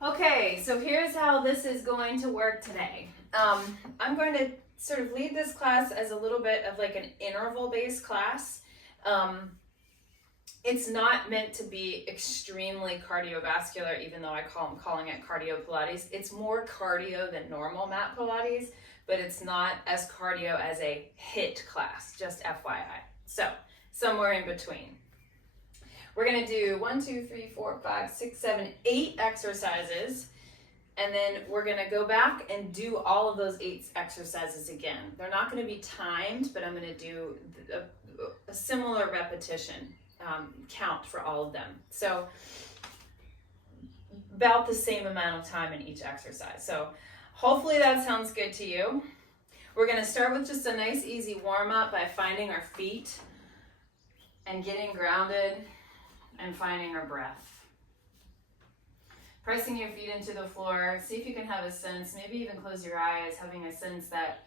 Okay, so here's how this is going to work today. I'm going to sort of lead this class as a little bit of like an interval-based class. It's not meant to be extremely cardiovascular, even though I'm calling it cardio Pilates. It's more cardio than normal mat Pilates, but it's not as cardio as a HIIT class, just FYI. So somewhere in between. We're gonna do 1, 2, 3, 4, 5, 6, 7, 8 exercises, and then we're gonna go back and do all of those 8 exercises again. They're not gonna be timed, but I'm gonna do a similar repetition count for all of them. So about the same amount of time in each exercise. So hopefully that sounds good to you. We're gonna start with just a nice easy warm up by finding our feet and getting grounded and finding our breath. Pressing your feet into the floor. See if you can have a sense, maybe even close your eyes, having a sense that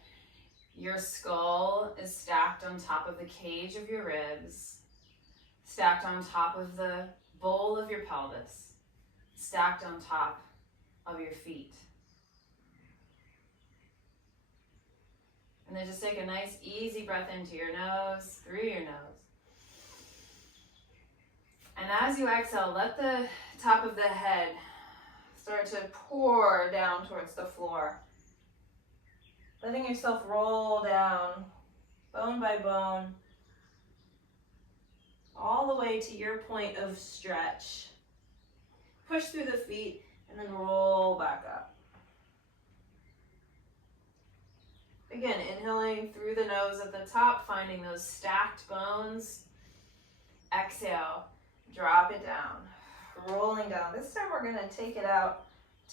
your skull is stacked on top of the cage of your ribs, stacked on top of the bowl of your pelvis, stacked on top of your feet. And then just take a nice easy breath into your nose, through your nose. And as you exhale, let the top of the head start to pour down towards the floor. Letting yourself roll down, bone by bone, all the way to your point of stretch. Push through the feet and then roll back up. Again, inhaling through the nose at the top, finding those stacked bones. Exhale. Drop it down, rolling down. This time we're gonna take it out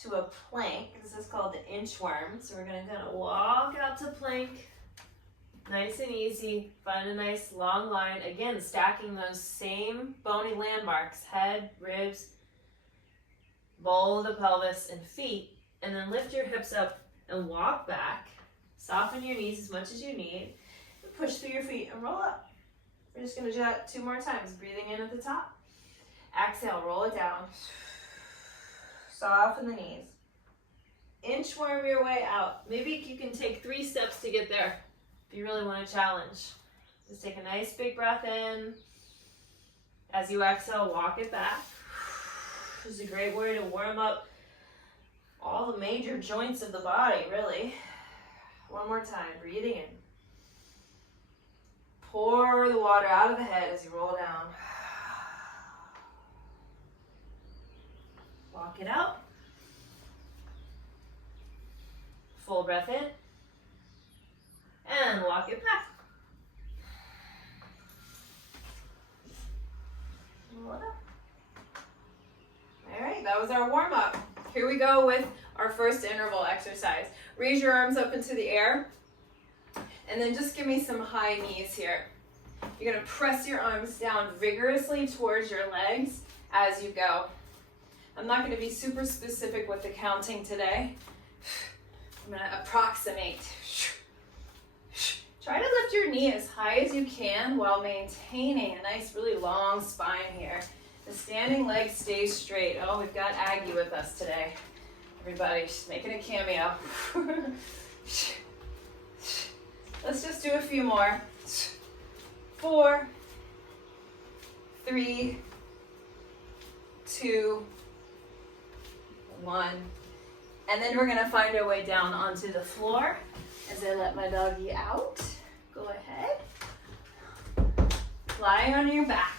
to a plank. This is called the inchworm. So we're gonna kind of walk out to plank, nice and easy. Find a nice long line. Again, stacking those same bony landmarks, head, ribs, bowl of the pelvis, and feet. And then lift your hips up and walk back. Soften your knees as much as you need. And push through your feet and roll up. We're just gonna do that 2 more times, breathing in at the top. Exhale, roll it down. Soften the knees. Inchworm your way out. Maybe you can take 3 steps to get there if you really want to challenge. Just take a nice big breath in. As you exhale, walk it back. This is a great way to warm up all the major joints of the body, really. One more time, breathing in. Pour the water out of the head as you roll down. Walk it out. Full breath in. And walk it back. Roll it up. All right, that was our warm up. Here we go with our first interval exercise. Raise your arms up into the air. And then just give me some high knees here. You're gonna press your arms down vigorously towards your legs as you go. I'm not gonna be super specific with the counting today. I'm gonna approximate. Try to lift your knee as high as you can while maintaining a nice, really long spine here. The standing leg stays straight. Oh, we've got Aggie with us today. Everybody, she's making a cameo. Let's just do a few more. 4, 3, 2, 1. And then we're gonna find our way down onto the floor as I let my doggy out. Go ahead. Lying on your back.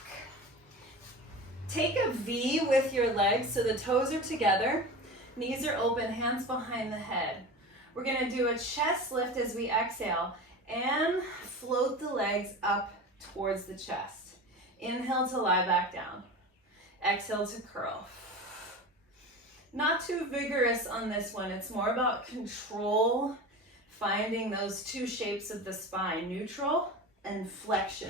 Take a V with your legs so the toes are together. Knees are open, hands behind the head. We're gonna do a chest lift as we exhale and float the legs up towards the chest. Inhale to lie back down. Exhale to curl. Not too vigorous on this one. It's more about control, finding those 2 shapes of the spine, neutral and flexion.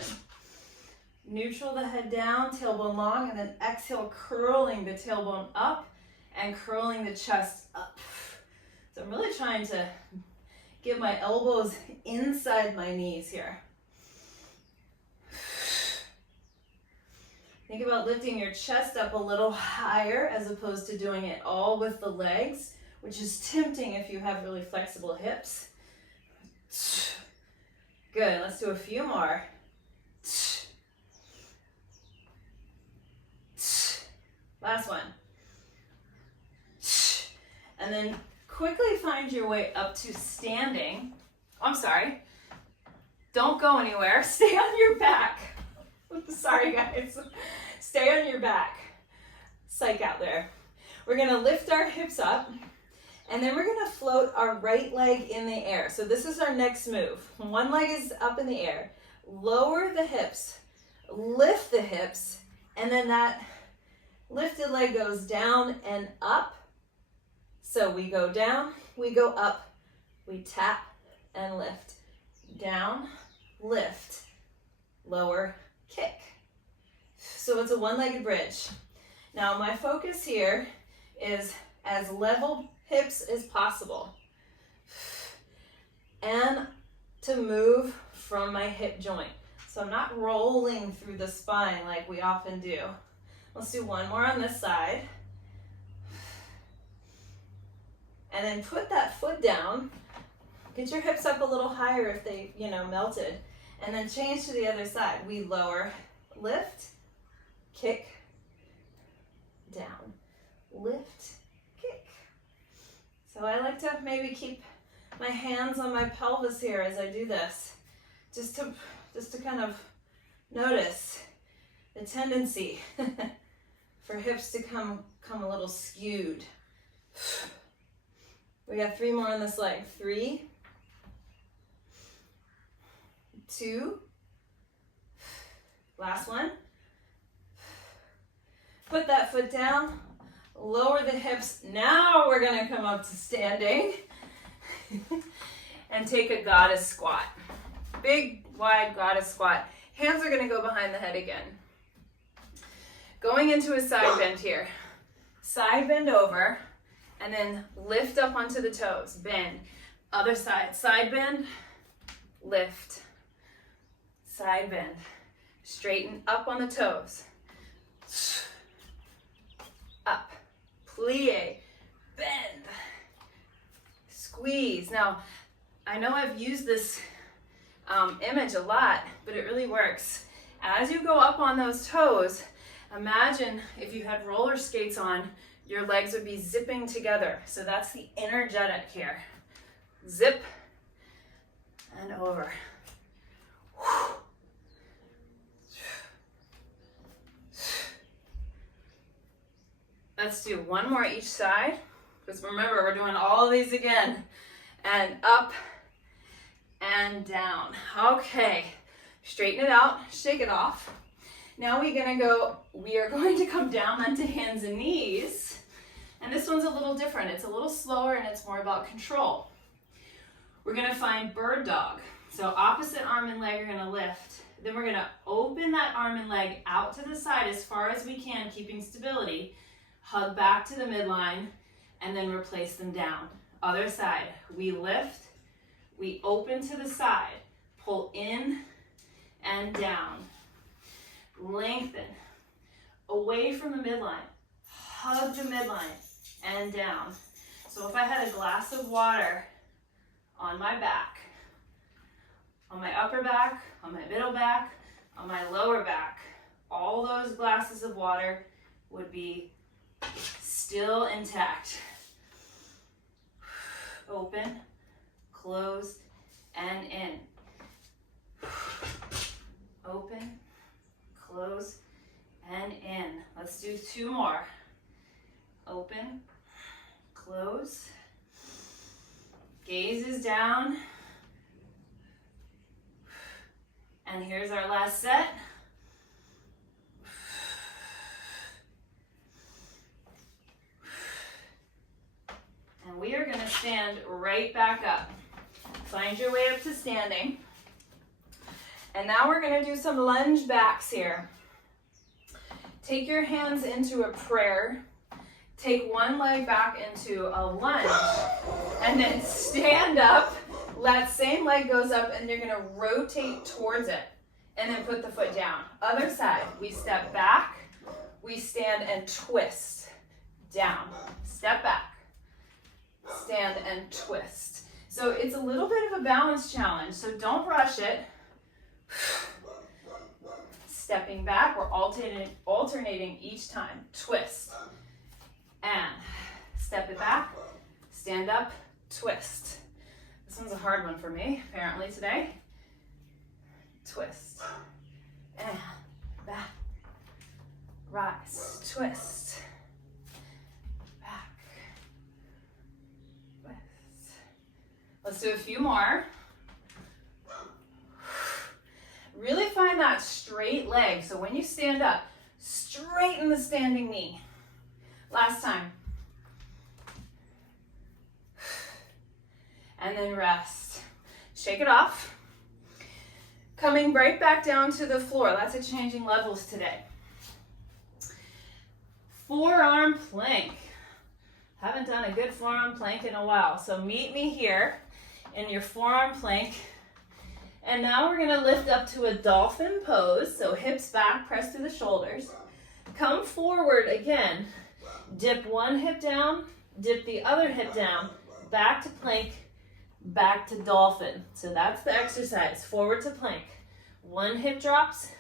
Neutral, the head down, tailbone long, and then exhale, curling the tailbone up and curling the chest up. So I'm really trying to get my elbows inside my knees here. Think about lifting your chest up a little higher as opposed to doing it all with the legs, which is tempting if you have really flexible hips. Good, let's do a few more. Last one. And then quickly find your way up to standing. I'm sorry. Don't go anywhere. Stay on your back. Sorry, guys. Stay on your back. Psych out there. We're going to lift our hips up, and then we're going to float our right leg in the air. So this is our next move. One leg is up in the air. Lower the hips, lift the hips, and then that lifted leg goes down and up. So we go down, we go up, we tap and lift. Down, lift, lower, kick. So it's a one-legged bridge. Now my focus here is as level hips as possible, and to move from my hip joint. So I'm not rolling through the spine like we often do. Let's do one more on this side. And then put that foot down. Get your hips up a little higher if they, melted. And then change to the other side. We lower, lift, kick, down, lift, kick. So I like to maybe keep my hands on my pelvis here as I do this, just to kind of notice the tendency for hips to come a little skewed. We got 3 more on this leg. 3, 2, last one. Put that foot down, lower the hips. Now we're gonna come up to standing and take a goddess squat. Big, wide goddess squat. Hands are gonna go behind the head again. Going into a side bend here. Side bend over, and then lift up onto the toes. Bend. Other side. Side bend, lift. Side bend. Straighten up on the toes. Up. Plie. Bend. Squeeze. Now, I know I've used this image a lot, but it really works. As you go up on those toes, imagine if you had roller skates on, your legs would be zipping together. So that's the energetic here. Zip and over. Let's do one more each side, because remember, we're doing all of these again. And up and down. Okay, straighten it out, shake it off. Now we are going to come down onto hands and knees. And this one's a little different. It's a little slower and it's more about control. We're gonna find bird dog. So opposite arm and leg are gonna lift. Then we're gonna open that arm and leg out to the side as far as we can, keeping stability. Hug back to the midline and then replace them down. Other side, we lift, we open to the side, pull in and down. Lengthen, away from the midline, hug the midline, and down. So if I had a glass of water on my back, on my upper back, on my middle back, on my lower back, all those glasses of water would be still intact. Open, close, and in. Open, close, and in. Let's do 2 more. Open, close, gaze is down, and here's our last set. And we are going to stand right back up. Find your way up to standing. And now we're going to do some lunge backs here. Take your hands into a prayer. Take one leg back into a lunge. And then stand up. That same leg goes up and you're going to rotate towards it. And then put the foot down. Other side. We step back. we stand and twist. Down, step back, stand and twist. So it's a little bit of a balance challenge, so don't rush it. Stepping back, we're alternating each time. Twist, and step it back, stand up, twist. This one's a hard one for me, apparently today. Twist, and back, rise, twist, back, twist. Let's do a few more. Really find that straight leg. So when you stand up, straighten the standing knee. Last time. And then rest. Shake it off. Coming right back down to the floor. Lots of changing levels today. Forearm plank. Haven't done a good forearm plank in a while. So meet me here in your forearm plank. And now we're going to lift up to a dolphin pose. So hips back, press to the shoulders. Come forward again. Dip one hip down, dip the other hip down, back to plank, back to dolphin. So that's the exercise. Forward to plank. One hip drops,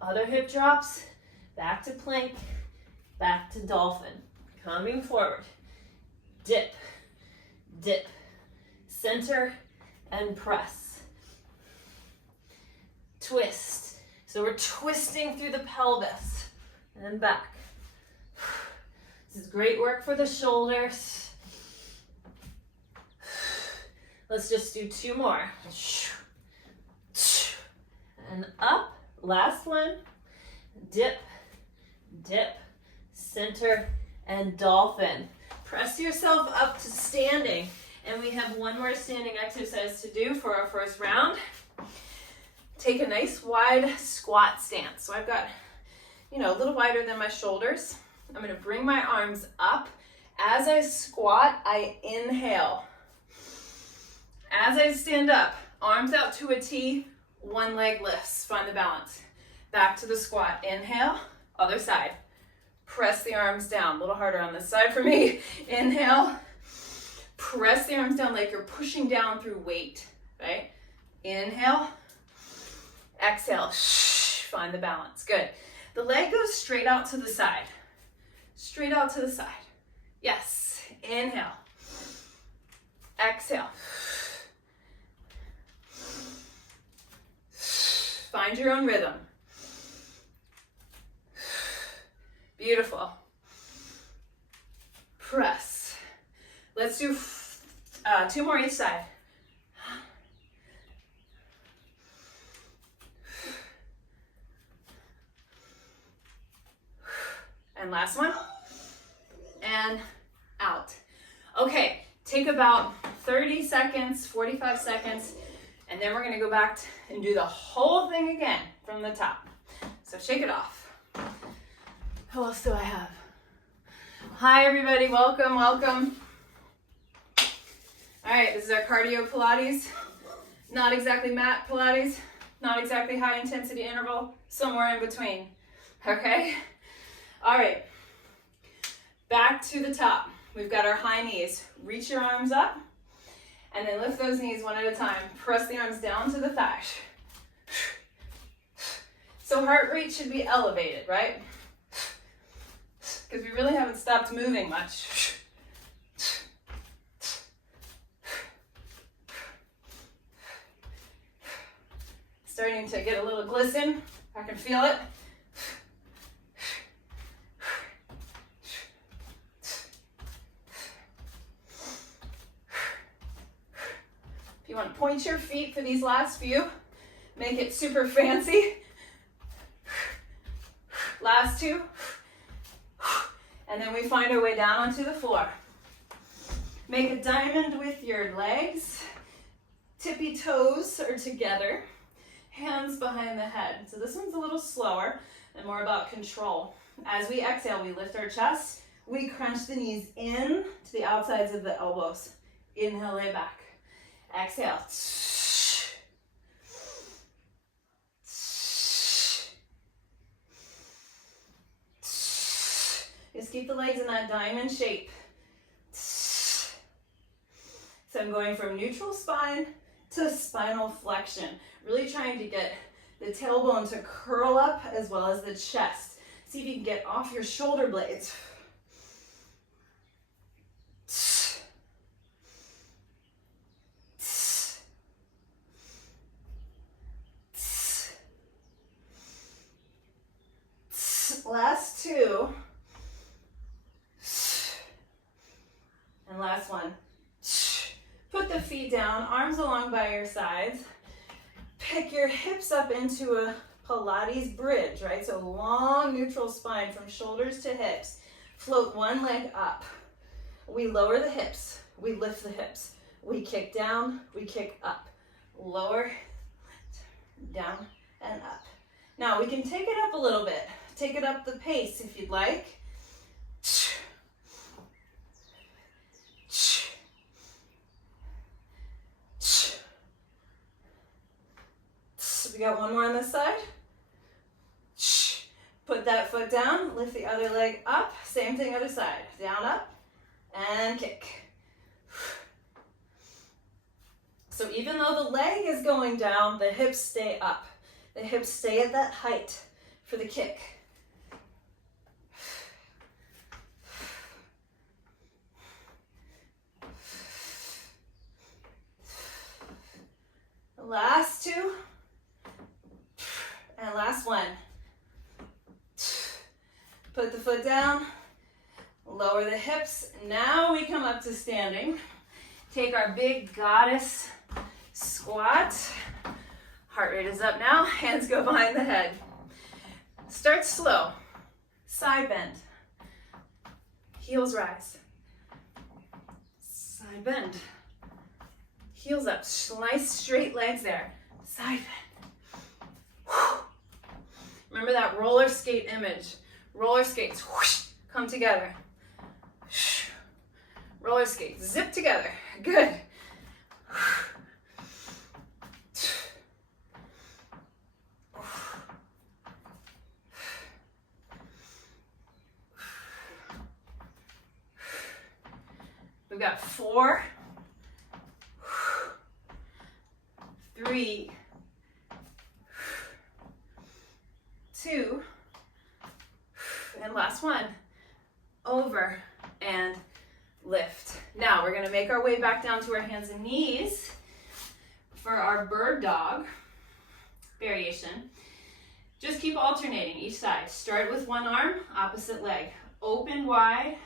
other hip drops, back to plank, back to dolphin. Coming forward. Dip, dip, center, and press. Twist. So we're twisting through the pelvis and back. This is great work for the shoulders. Let's just do two more. And up. Last one. Dip, dip, center, and dolphin. Press yourself up to standing. And we have one more standing exercise to do for our first round. Take a nice wide squat stance. So I've got, a little wider than my shoulders. I'm going to bring my arms up. As I squat, I inhale. As I stand up, arms out to a T, one leg lifts. Find the balance. Back to the squat. Inhale, other side. Press the arms down. A little harder on this side for me. Inhale. Press the arms down like you're pushing down through weight, right? Inhale. Exhale. Find the balance. Good. The leg goes straight out to the side. Straight out to the side. Yes. Inhale. Exhale. Find your own rhythm. Beautiful. Press. Let's do two more each side. And last one. And out. Okay, take about 30 seconds, 45 seconds, and then we're going to go back and do the whole thing again from the top. So shake it off. Who else do I have? Hi, everybody. Welcome, welcome. All right, this is our cardio Pilates. Not exactly mat Pilates, not exactly high intensity interval, somewhere in between. Okay? All right, back to the top. We've got our high knees. Reach your arms up and then lift those knees one at a time. Press the arms down to the thighs. So heart rate should be elevated, right? Because we really haven't stopped moving much. Starting to get a little glisten. I can feel it. You want to point your feet for these last few. Make it super fancy. Last two. And then we find our way down onto the floor. Make a diamond with your legs. Tippy toes are together. Hands behind the head. So this one's a little slower and more about control. As we exhale, we lift our chest. We crunch the knees in to the outsides of the elbows. Inhale, lay back. Exhale. keep the legs in that diamond shape. So I'm going from neutral spine to spinal flexion. Really trying to get the tailbone to curl up as well as the chest. See if you can get off your shoulder blades. Last two. And last one. Put the feet down, arms along by your sides. Pick your hips up into a Pilates bridge, right? So long neutral spine from shoulders to hips. Float one leg up. We lower the hips. We lift the hips. We kick down, we kick up. Lower, down, and up. Now we can take it up a little bit. Take it up the pace if you'd like. We got one more on this side. Put that foot down, lift the other leg up. Same thing other side. Down, up, and kick. So even though the leg is going down, the hips stay up. The hips stay at that height for the kick. Last two. And last one. Put the foot down. Lower the hips. Now we come up to standing. Take our big goddess squat. Heart rate is up now. Hands go behind the head. Start slow. Side bend. Heels rise. Side bend. Heels up. Nice straight legs there. Side bend. Whew. Remember that roller skate image. Roller skates. Whoosh, come together. Whoosh. Roller skates. Zip together. Good. We've got 4, 3, 2, and last one. Over and lift. Now we're going to make our way back down to our hands and knees for our bird dog variation. Just keep alternating each side. Start with one arm, opposite leg. Open wide,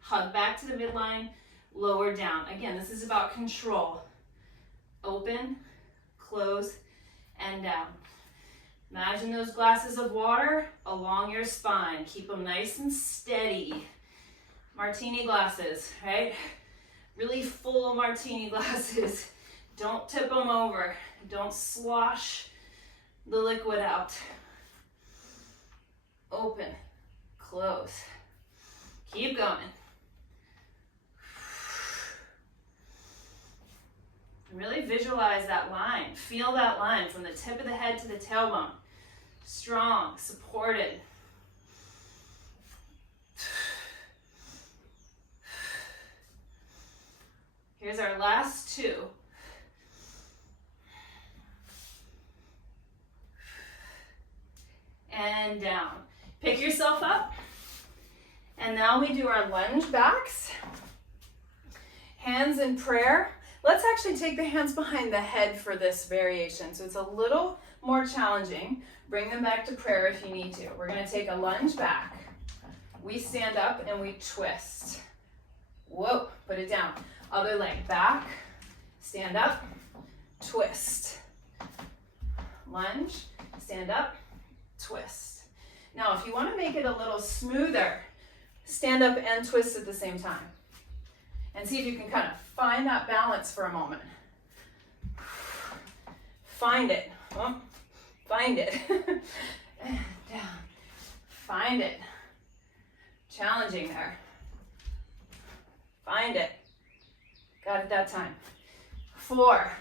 hug back to the midline, lower down. Again, this is about control. Open, close, and down. Imagine those glasses of water along your spine. Keep them nice and steady. Martini glasses, right? Really full martini glasses. Don't tip them over. Don't slosh the liquid out. Open, close. Keep going. Really visualize that line. Feel that line from the tip of the head to the tailbone. Strong, supported. Here's our last two. And down. Pick yourself up. And now we do our lunge backs. Hands in prayer. Let's actually take the hands behind the head for this variation. So it's a little more challenging. Bring them back to prayer if you need to. We're going to take a lunge back. We stand up and we twist. Whoa, put it down. Other leg back, stand up, twist. Lunge, stand up, twist. Now, if you want to make it a little smoother, stand up and twist at the same time. And see if you can kind of find that balance for a moment. Find it. Oh, find it. And down. Find it. Challenging there. Find it. Got it that time. 4,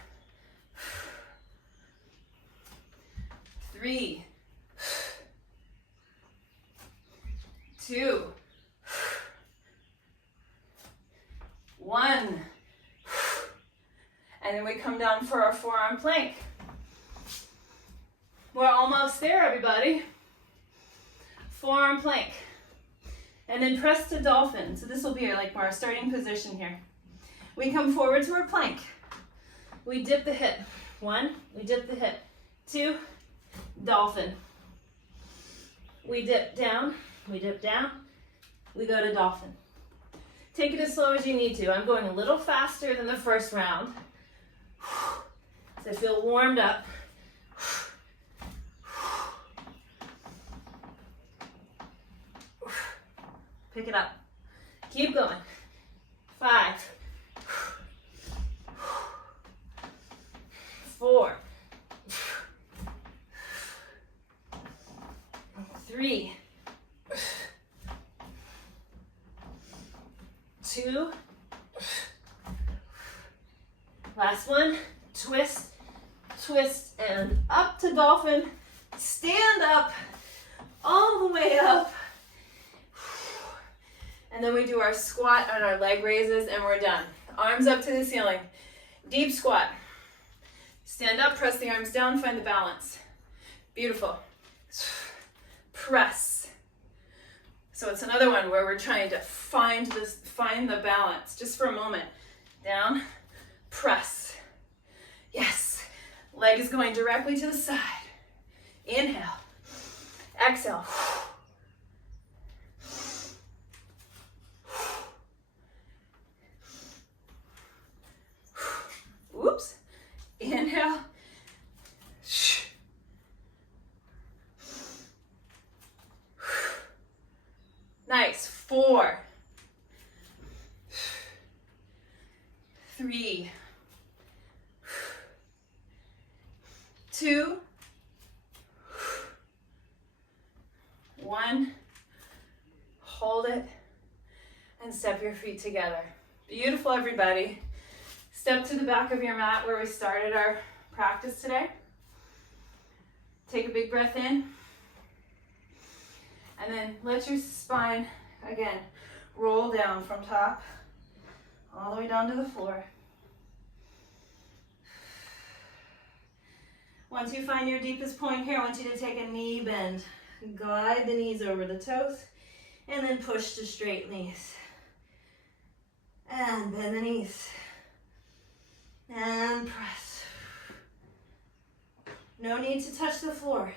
3, 2, 1. And then we come down for our forearm plank. We're almost there, everybody. Forearm plank. And then press to dolphin. So this will be like our starting position here. We come forward to our plank. We dip the hip. 1, we dip the hip. 2, dolphin. We dip down, we dip down, we go to dolphin. Take it as slow as you need to. I'm going a little faster than the first round. So I feel warmed up. Pick it up. Keep going. 5, 4, 3, 2, last one, twist, twist, and up to dolphin, stand up, all the way up, and then we do our squat and our leg raises, and we're done. Arms up to the ceiling, deep squat, stand up, press the arms down, find the balance, beautiful, press. So it's another one where we're trying to find the balance, just for a moment. Down, press. Yes. Leg is going directly to the side. Inhale. Exhale. Oops. Inhale. Nice. 4, 3, 2, 1. Hold it and step your feet together. Beautiful, everybody. Step to the back of your mat where we started our practice today. Take a big breath in. And then let your spine, again, roll down from top all the way down to the floor. Once you find your deepest point here, I want you to take a knee bend. Glide the knees over the toes, and then push to straight knees. And bend the knees. And press. No need to touch the floor.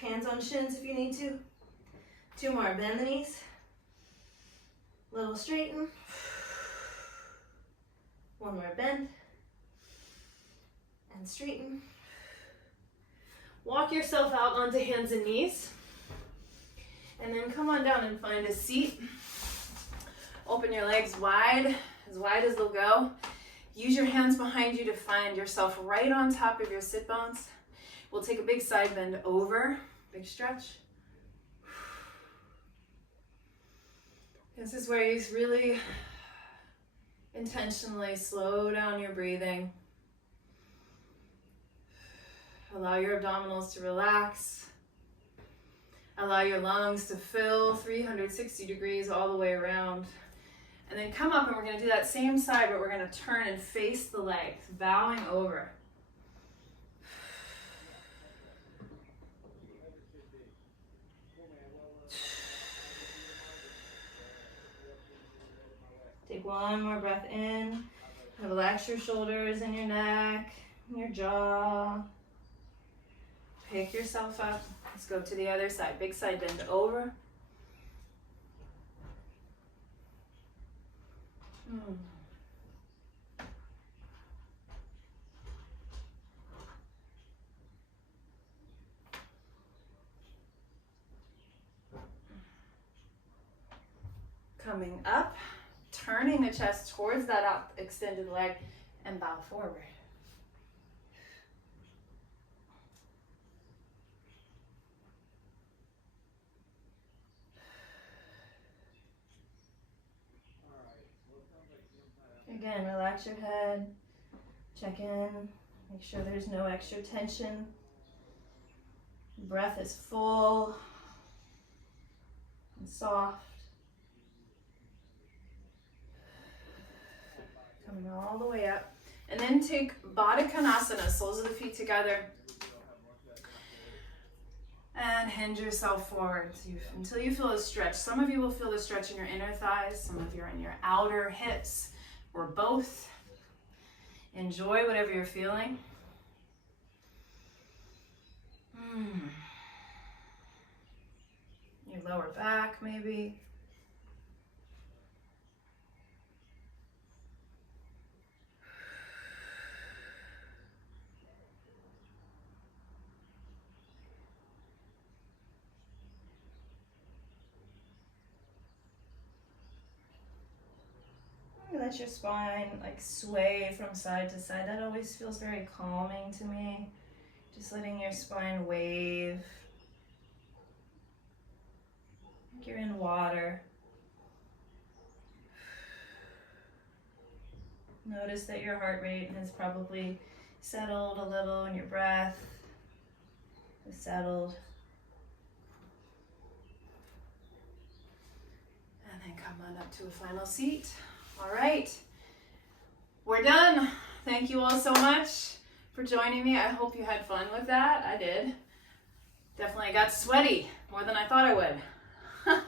Hands on shins if you need to. 2 more. Bend the knees. Little straighten. 1 more. Bend. And straighten. Walk yourself out onto hands and knees. And then come on down and find a seat. Open your legs wide as they'll go. Use your hands behind you to find yourself right on top of your sit bones. We'll take a big side bend over. Big stretch. This is where you really intentionally slow down your breathing. Allow your abdominals to relax. Allow your lungs to fill 360 degrees all the way around. And then come up and we're going to do that same side, but we're going to turn and face the legs, bowing over. Take 1 more breath in. Relax your shoulders and your neck, and your jaw. Pick yourself up. Let's go to the other side. Big side bend over. Coming up, turning the chest towards that up extended leg and bow forward. Again, relax your head, check in, make sure there's no extra tension. Breath is full and soft. Coming all the way up. And then take Baddha Konasana, soles of the feet together. And hinge yourself forward until you feel a stretch. Some of you will feel the stretch in your inner thighs, some of you are in your outer hips, or both. Enjoy whatever you're feeling. Your lower back, maybe. Let your spine like sway from side to side. That always feels very calming to me. Just letting your spine wave. Like you're in water. Notice that your heart rate has probably settled a little and your breath is settled. And then come on up to a final seat. All right, we're done. Thank you all so much for joining me. I hope you had fun with that. I did. Definitely got sweaty, more than I thought I would.